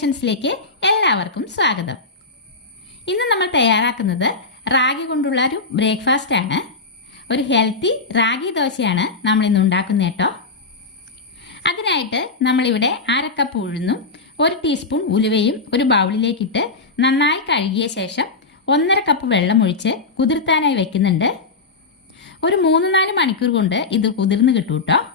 ക്രിയേഷൻസിലേക്ക് എല്ലാവർക്കും സ്വാഗതം. ഇന്ന് നമ്മൾ തയ്യാറാക്കുന്നത് റാഗി കൊണ്ടുള്ള ഒരു ബ്രേക്ക്ഫാസ്റ്റ് ആണ്. ഒരു ഹെൽത്തി റാഗി ദോശയാണ് നമ്മൾ ഇന്ന് ഉണ്ടാക്കുന്നത് കേട്ടോ. അതിനായിട്ട് നമ്മളിവിടെ അരക്കപ്പ് കപ്പ് ഉഴുന്നും ഒരു ടീസ്പൂൺ ഉലുവയും ഒരു ബൗളിലേക്കിട്ട് നന്നായി കഴുകിയ ശേഷം ഒന്നര കപ്പ് വെള്ളം ഒഴിച്ച് കുതിർത്താനായി വെക്കുന്നുണ്ട്. ഒരു മൂന്ന് നാല് മണിക്കൂർ കൊണ്ട് ഇത് കുതിർന്ന് കിട്ടും കേട്ടോ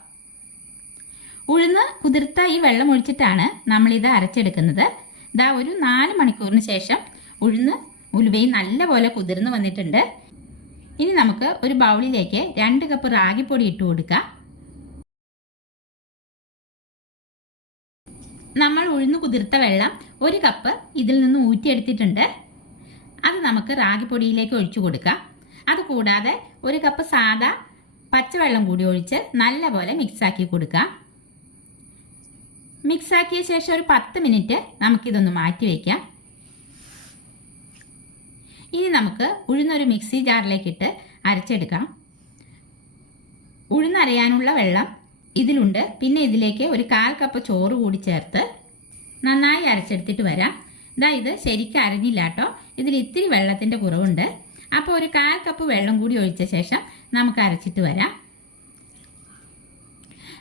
ഉഴുന്ന് കുതിർത്ത ഈ വെള്ളം ഒഴിച്ചിട്ടാണ് നമ്മളിത് അരച്ചെടുക്കുന്നത്. ഇതാ ഒരു നാല് മണിക്കൂറിന് ശേഷം ഉഴുന്ന് ഉലുവയും നല്ലപോലെ കുതിർന്ന് വന്നിട്ടുണ്ട്. ഇനി നമുക്ക് ഒരു ബൗളിലേക്ക് രണ്ട് കപ്പ് റാഗിപ്പൊടി ഇട്ട് കൊടുക്കാം. നമ്മൾ ഉഴുന്ന് കുതിർത്ത വെള്ളം ഒരു കപ്പ് ഇതിൽ നിന്ന് ഊറ്റിയെടുത്തിട്ടുണ്ട്. അത് നമുക്ക് റാഗിപ്പൊടിയിലേക്ക് ഒഴിച്ചു കൊടുക്കാം. അതുകൂടാതെ ഒരു കപ്പ് സാദാ പച്ചവെള്ളം കൂടി ഒഴിച്ച് നല്ലപോലെ മിക്സാക്കി കൊടുക്കാം. മിക്സാക്കിയ ശേഷം ഒരു പത്ത് മിനിറ്റ് നമുക്കിതൊന്ന് മാറ്റി വയ്ക്കാം ഇനി നമുക്ക് ഉഴുന്നൊരു മിക്സി ജാറിലേക്കിട്ട് അരച്ചെടുക്കാം ഉഴുന്നരയാനുള്ള വെള്ളം ഇതിലുണ്ട്. പിന്നെ ഇതിലേക്ക് ഒരു കാൽ കപ്പ് ചോറ് കൂടി ചേർത്ത് നന്നായി അരച്ചെടുത്തിട്ട് വരാം. ഇതാ ഇത് ശരിക്കും അരഞ്ഞില്ല കേട്ടോ. ഇതിൽ ഇത്തിരി വെള്ളത്തിന്റെ കുറവുണ്ട്. അപ്പോൾ ഒരു കാൽ കപ്പ് വെള്ളം കൂടി ഒഴിച്ച ശേഷം നമുക്ക് അരച്ചിട്ട് വരാം.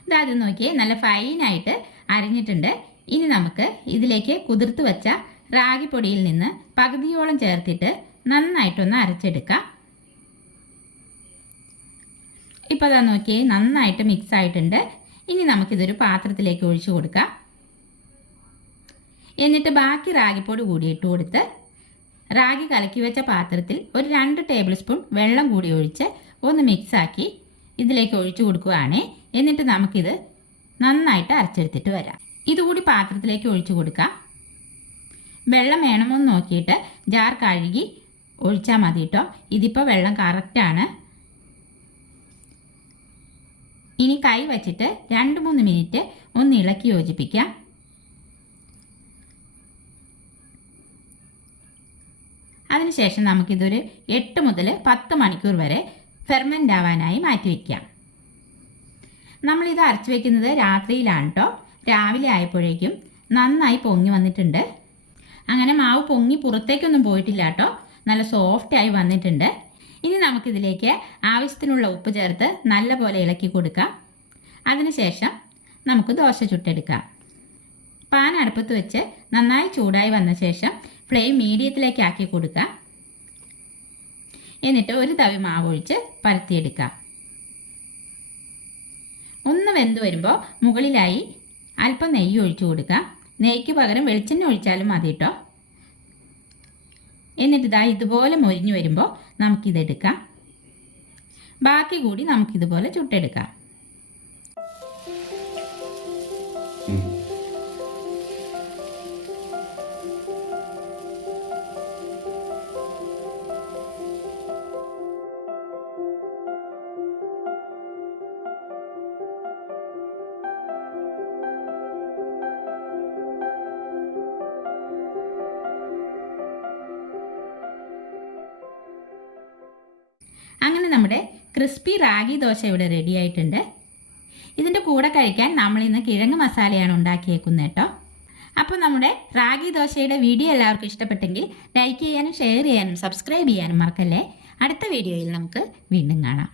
ഇതാ അത് നോക്കിയേ നല്ല ഫൈനായിട്ട് അരിഞ്ഞിട്ടുണ്ട്. ഇനി നമുക്ക് ഇതിലേക്ക് കുതിർത്ത് വെച്ച റാഗി പൊടിയിൽ നിന്ന് പകുതിയോളം ചേർത്തിട്ട് നന്നായിട്ടൊന്ന് അരച്ചെടുക്കാം. ഇപ്പോൾ അതാ നോക്കിയേ നന്നായിട്ട് മിക്സ് ആയിട്ടുണ്ട്. ഇനി നമുക്കിതൊരു പാത്രത്തിലേക്ക് ഒഴിച്ചു കൊടുക്കാം. എന്നിട്ട് ബാക്കി റാഗിപ്പൊടി കൂടി ഇട്ട് കൊടുത്ത് റാഗി കലക്കി വെച്ച പാത്രത്തിൽ ഒരു രണ്ട് ടേബിൾ സ്പൂൺ വെള്ളം കൂടി ഒഴിച്ച് ഒന്ന് മിക്സാക്കി ഇതിലേക്ക് ഒഴിച്ചു കൊടുക്കുകയാണേ എന്നിട്ട് നമുക്കിത് നന്നായിട്ട് അരച്ചെടുത്തിട്ട് വരാം. ഇതുകൂടി പാത്രത്തിലേക്ക് ഒഴിച്ചു കൊടുക്കാം. വെള്ളം വേണമോ എന്ന് നോക്കിയിട്ട് ജാർ കഴുകി ഒഴിച്ചാൽ മതി കേട്ടോ. ഇതിപ്പോൾ വെള്ളം കറക്റ്റാണ് ഇനി കൈ വച്ചിട്ട് രണ്ട് മൂന്ന് മിനിറ്റ് ഒന്ന് ഇളക്കി യോജിപ്പിക്കാം. അതിനുശേഷം നമുക്കിതൊരു എട്ട് മുതൽ പത്ത് മണിക്കൂർ വരെ ഫെർമെന്റ് ആവാനായി മാറ്റി വയ്ക്കാം നമ്മളിത് അരച്ച് വെക്കുന്നത് രാത്രിയിലാണ് കേട്ടോ രാവിലെ ആയപ്പോഴേക്കും നന്നായി പൊങ്ങി വന്നിട്ടുണ്ട്. അങ്ങനെ മാവ് പൊങ്ങി പുറത്തേക്കൊന്നും പോയിട്ടില്ല കേട്ടോ നല്ല സോഫ്റ്റായി വന്നിട്ടുണ്ട്. ഇനി നമുക്കിതിലേക്ക് ആവശ്യത്തിനുള്ള ഉപ്പ് ചേർത്ത് നല്ലപോലെ ഇളക്കി കൊടുക്കാം. അതിനുശേഷം നമുക്ക് ദോശ ചുട്ടെടുക്കാം. പാൻ അടുപ്പത്ത് വെച്ച് നന്നായി ചൂടായി വന്ന ശേഷം ഫ്ലെയിം മീഡിയത്തിലേക്ക് ആക്കി കൊടുക്കാം. എന്നിട്ട് ഒരു തവി മാവ് ഒഴിച്ച് പരത്തിയെടുക്കാം. വെന്ത് വരുമ്പോൾ മുകളിലായി അല്പം നെയ്യ് ഒഴിച്ചു കൊടുക്കുക നെയ്ക്ക് പകരം വെളിച്ചെണ്ണ ഒഴിച്ചാലും മതി കേട്ടോ എന്നിട്ട് ഇതാ ഇതുപോലെ മൊരിഞ്ഞു വരുമ്പോൾ നമുക്കിതെടുക്കാം. ബാക്കി കൂടി നമുക്കിതുപോലെ ചുട്ടെടുക്കാം. അങ്ങനെ നമ്മുടെ ക്രിസ്പി റാഗി ദോശ ഇവിടെ റെഡി ആയിട്ടുണ്ട്. ഇതിന്റെ കൂടെ കഴിക്കാൻ നമ്മൾ ഇന്ന് കിഴങ്ങ് മസാലയാണ് ഉണ്ടാക്കിയേക്കുന്നത് കേട്ടോ. അപ്പോൾ നമ്മുടെ റാഗി ദോശയുടെ വീഡിയോ എല്ലാവർക്കും ഇഷ്ടപ്പെട്ടെങ്കിൽ ലൈക്ക് ചെയ്യാനും ഷെയർ ചെയ്യാനും സബ്സ്ക്രൈബ് ചെയ്യാനും മറക്കല്ലേ? അടുത്ത വീഡിയോയിൽ നമുക്ക് വീണ്ടും കാണാം.